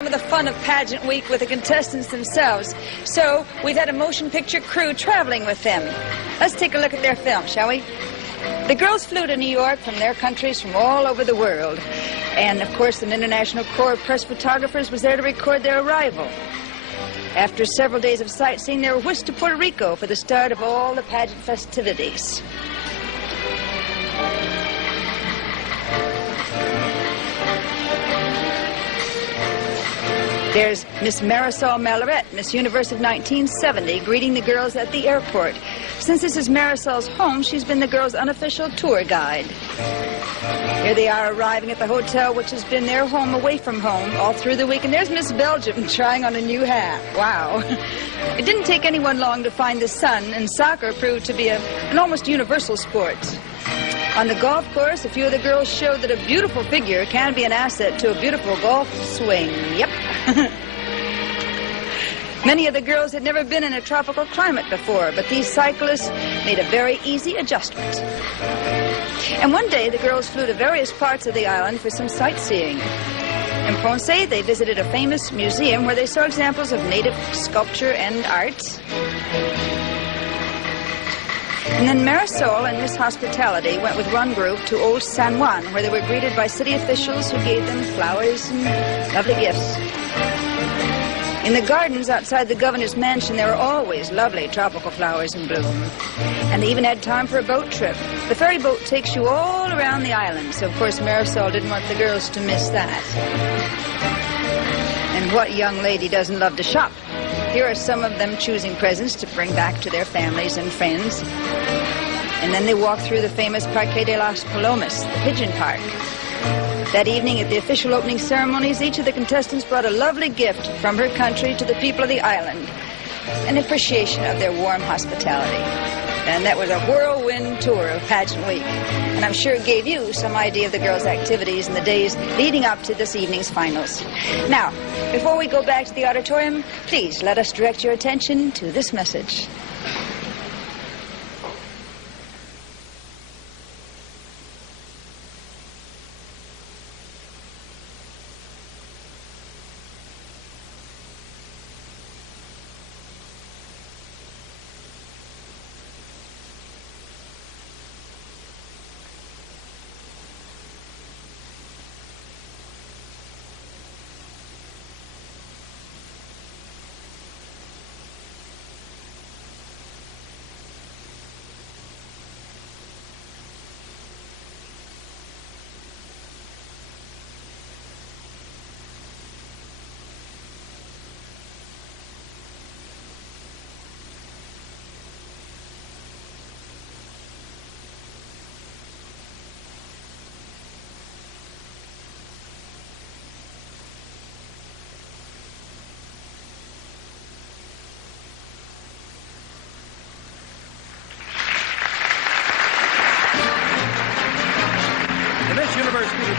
Some of the fun of pageant week with the contestants themselves. So we've had a motion picture crew traveling with them. Let's take a look at their film, shall we? The girls flew to New York from their countries from all over the world. And, of course, an international corps of press photographers was there to record their arrival. After several days of sightseeing, they were whisked to Puerto Rico for the start of all the pageant festivities. There's Miss Marisol Malaret, Miss Universe of 1970, greeting the girls at the airport. Since this is Marisol's home, she's been the girls' unofficial tour guide. Here they are arriving at the hotel, which has been their home away from home all through the week. And there's Miss Belgium trying on a new hat. Wow. It didn't take anyone long to find the sun, and soccer proved to be an almost universal sport. On the golf course, a few of the girls showed that a beautiful figure can be an asset to a beautiful golf swing. Yep. Many of the girls had never been in a tropical climate before, but these cyclists made a very easy adjustment. And one day, the girls flew to various parts of the island for some sightseeing. In Ponce, they visited a famous museum where they saw examples of native sculpture and art. And then Marisol and Miss Hospitality went with one group to Old San Juan, where they were greeted by city officials who gave them flowers and lovely gifts. In the gardens outside the governor's mansion, there were always lovely tropical flowers in bloom. And they even had time for a boat trip. The ferry boat takes you all around the island, so of course Marisol didn't want the girls to miss that. And what young lady doesn't love to shop? Here are some of them choosing presents to bring back to their families and friends. And then they walk through the famous Parque de las Palomas, the pigeon park. That evening at the official opening ceremonies, each of the contestants brought a lovely gift from her country to the people of the island, an appreciation of their warm hospitality. And that was a whirlwind tour of pageant week. And I'm sure it gave you some idea of the girls' activities in the days leading up to this evening's finals. Now, before we go back to the auditorium, please let us direct your attention to this message.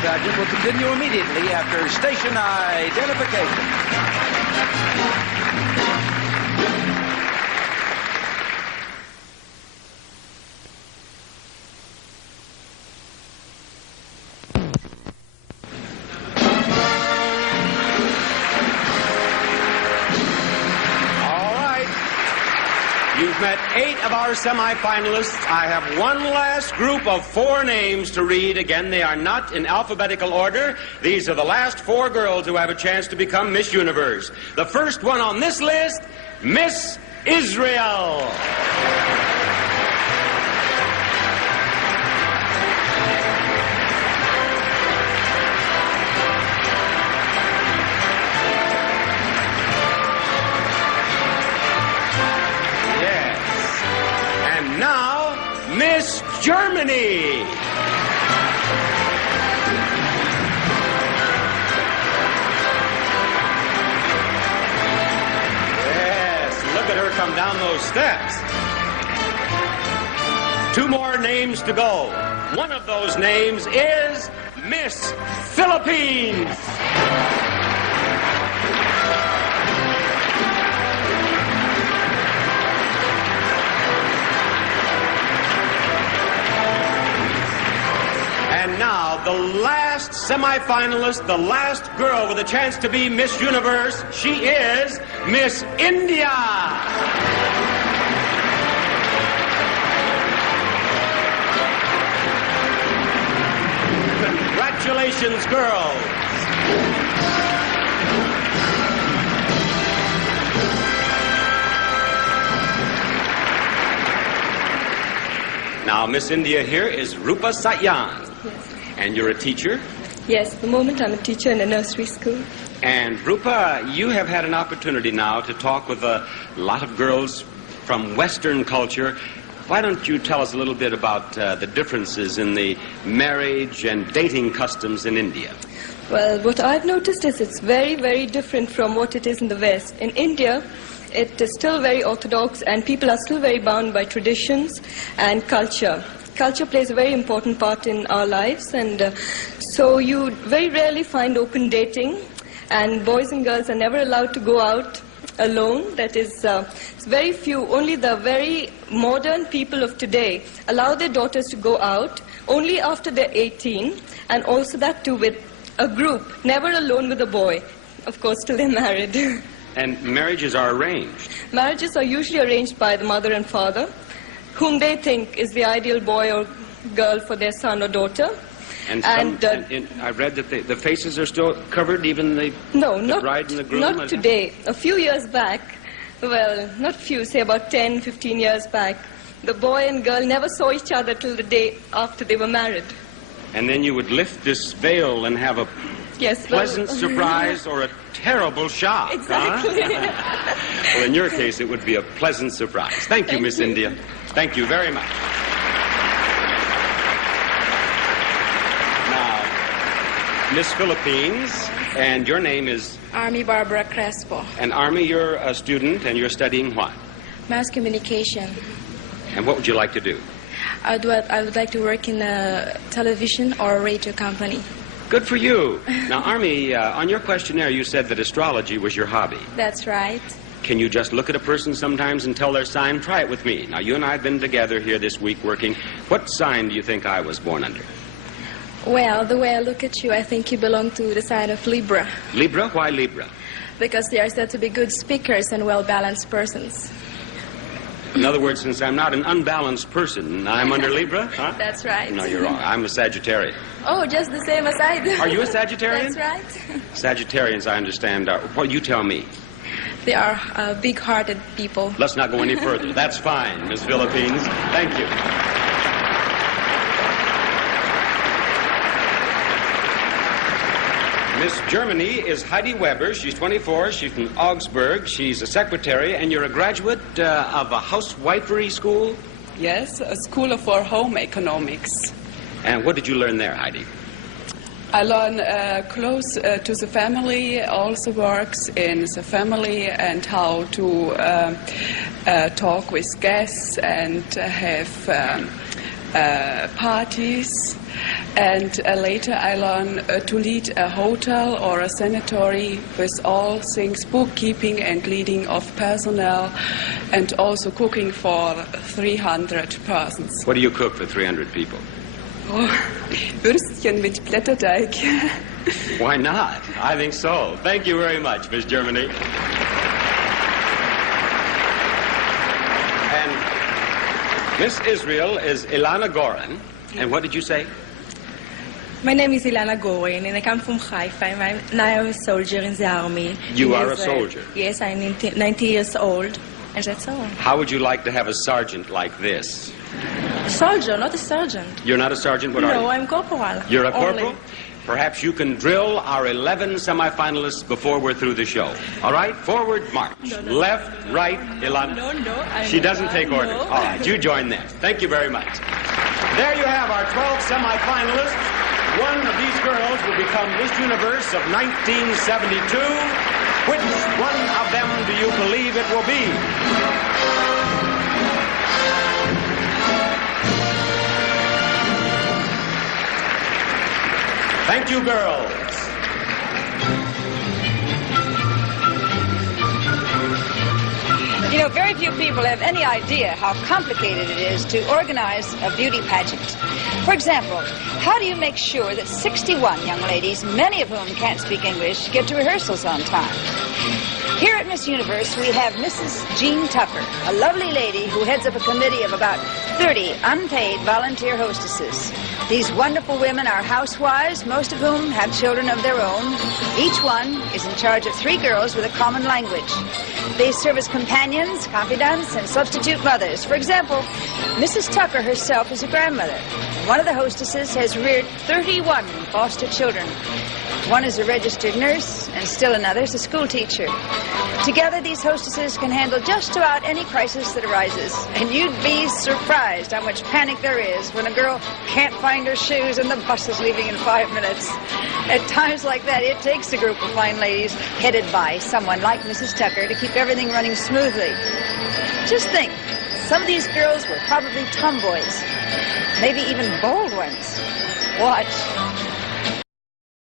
Pageant will continue immediately after station identification. You've met 8 of our semifinalists. I have one last group of 4 names to read. Again, they are not in alphabetical order. These are the last 4 girls who have a chance to become Miss Universe. The first one on this list, Miss Israel. Miss Germany. Yes, look at her come down those steps. 2 more names to go. One of those names is Miss Philippines. And now, the last semifinalist, the last girl with a chance to be Miss Universe. She is Miss India. Congratulations, girls. Now, Miss India here is Rupa Satyan. Yes. And you're a teacher? Yes, at the moment I'm a teacher in a nursery school. And Rupa, you have had an opportunity now to talk with a lot of girls from Western culture. Why don't you tell us a little bit about the differences in the marriage and dating customs in India? Well, what I've noticed is it's very, very different from what it is in the West. In India, it is still very orthodox and people are still very bound by traditions and culture. Culture plays a very important part in our lives, and so you very rarely find open dating, and boys and girls are never allowed to go out alone. That is, it's very few. Only the very modern people of today allow their daughters to go out only after they're 18, and also that too with a group, never alone with a boy, of course, till they're married. And marriages are arranged? Marriages are usually arranged by the mother and father, whom they think is the ideal boy or girl for their son or daughter. And I read that the faces are still covered, even the bride and the groom? Not today. A few years back, well, not few, say about 10, 15 years back, the boy and girl never saw each other till the day after they were married. And then you would lift this veil and have a pleasant surprise or a terrible shock. Exactly. Huh? Well, in your case, it would be a pleasant surprise. Thank you, Miss India. Thank you very much. Now, Miss Philippines, and your name is? Army Barbara Crespo. And Army, you're a student, and you're studying what? Mass communication. And what would you like to do? I would like to work in a television or a radio company. Good for you. Now, Army, on your questionnaire, you said that astrology was your hobby. That's right. Can you just look at a person sometimes and tell their sign? Try it with me. Now, you and I have been together here this week working. What sign do you think I was born under? Well, the way I look at you, I think you belong to the sign of Libra. Libra? Why Libra? Because they are said to be good speakers and well-balanced persons. In other words, since I'm not an unbalanced person, I'm under Libra? Huh? That's right. No, you're wrong. I'm a Sagittarian. Oh, just the same as I do. Are you a Sagittarian? That's right. Sagittarians, I understand, well, you tell me. They are big-hearted people. Let's not go any further. That's fine, Miss Philippines. Thank you. Miss Germany is Heidi Weber. She's 24. She's from Augsburg. She's a secretary, and you're a graduate of a housewifery school? Yes, a school for home economics. And what did you learn there, Heidi? I learn close to the family, also works in the family, and how to talk with guests and have parties. And later I learn to lead a hotel or a sanitary with all things bookkeeping and leading of personnel, and also cooking for 300 persons. What do you cook for 300 people? Oh, Würstchen mit Blätterteig. Why not? I think so. Thank you very much, Miss Germany. And Miss Israel is Ilana Goran. And what did you say? My name is Ilana Gorin, and I come from Haifa. Now I'm a soldier in the army. You are a soldier? Yes, I'm 90 years old, and that's all. How would you like to have a sergeant like this? A soldier, not a sergeant. You're not a sergeant? What are you? No, I'm corporal. You're a corporal? Only. Perhaps you can drill our 11 semifinalists before we're through the show. All right? Forward, march. No. Left, right, Ilana. No. She doesn't take orders. No. All right, you join them. Thank you very much. There you have our 12 semifinalists. One of these girls will become Miss Universe of 1972. Which one of them do you believe it will be? Thank you, girls. You know, very few people have any idea how complicated it is to organize a beauty pageant. For example, how do you make sure that 61 young ladies, many of whom can't speak English, get to rehearsals on time? Here at Miss Universe, we have Mrs. Jean Tucker, a lovely lady who heads up a committee of about 30 unpaid volunteer hostesses. These wonderful women are housewives, most of whom have children of their own. Each one is in charge of 3 girls with a common language. They serve as companions, confidants, and substitute mothers. For example, Mrs. Tucker herself is a grandmother. One of the hostesses has reared 31 foster children. One is a registered nurse, and still another is a school teacher. Together, these hostesses can handle just about any crisis that arises. And you'd be surprised how much panic there is when a girl can't find her shoes and the bus is leaving in 5 minutes. At times like that, it takes a group of fine ladies headed by someone like Mrs. Tucker to keep everything running smoothly. Just think, some of these girls were probably tomboys, maybe even bold ones. Watch.